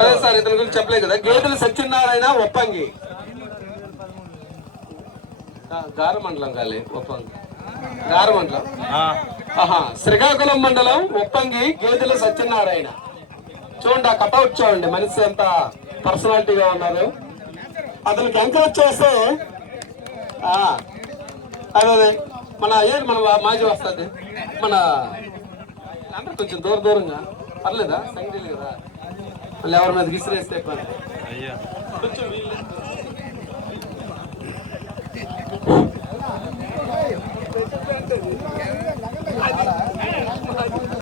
అదే సార్ ఇతని గురించి చెప్పలేదు కదా. గేదెల సత్యనారాయణ ఒప్పంగి, గారమండలం కాలే ఒప్పంగి, గారమండలం, శ్రీకాకుళం మండలం ఒప్పంగి గేదెల సత్యనారాయణ. చూడండి ఆ కటౌట్ చూడండి, మనిషి ఎంత పర్సనాలిటీగా ఉన్నారు. అతనికి ఎంకరేజ్ చేస్తే అదే మన మన మాజీ వస్తుంది, మన అంటే కొంచెం దూరంగా పర్లేదా, సంగీతం కదా, మళ్ళీ ఎవరి మీద విసిరేస్తే కొంచెం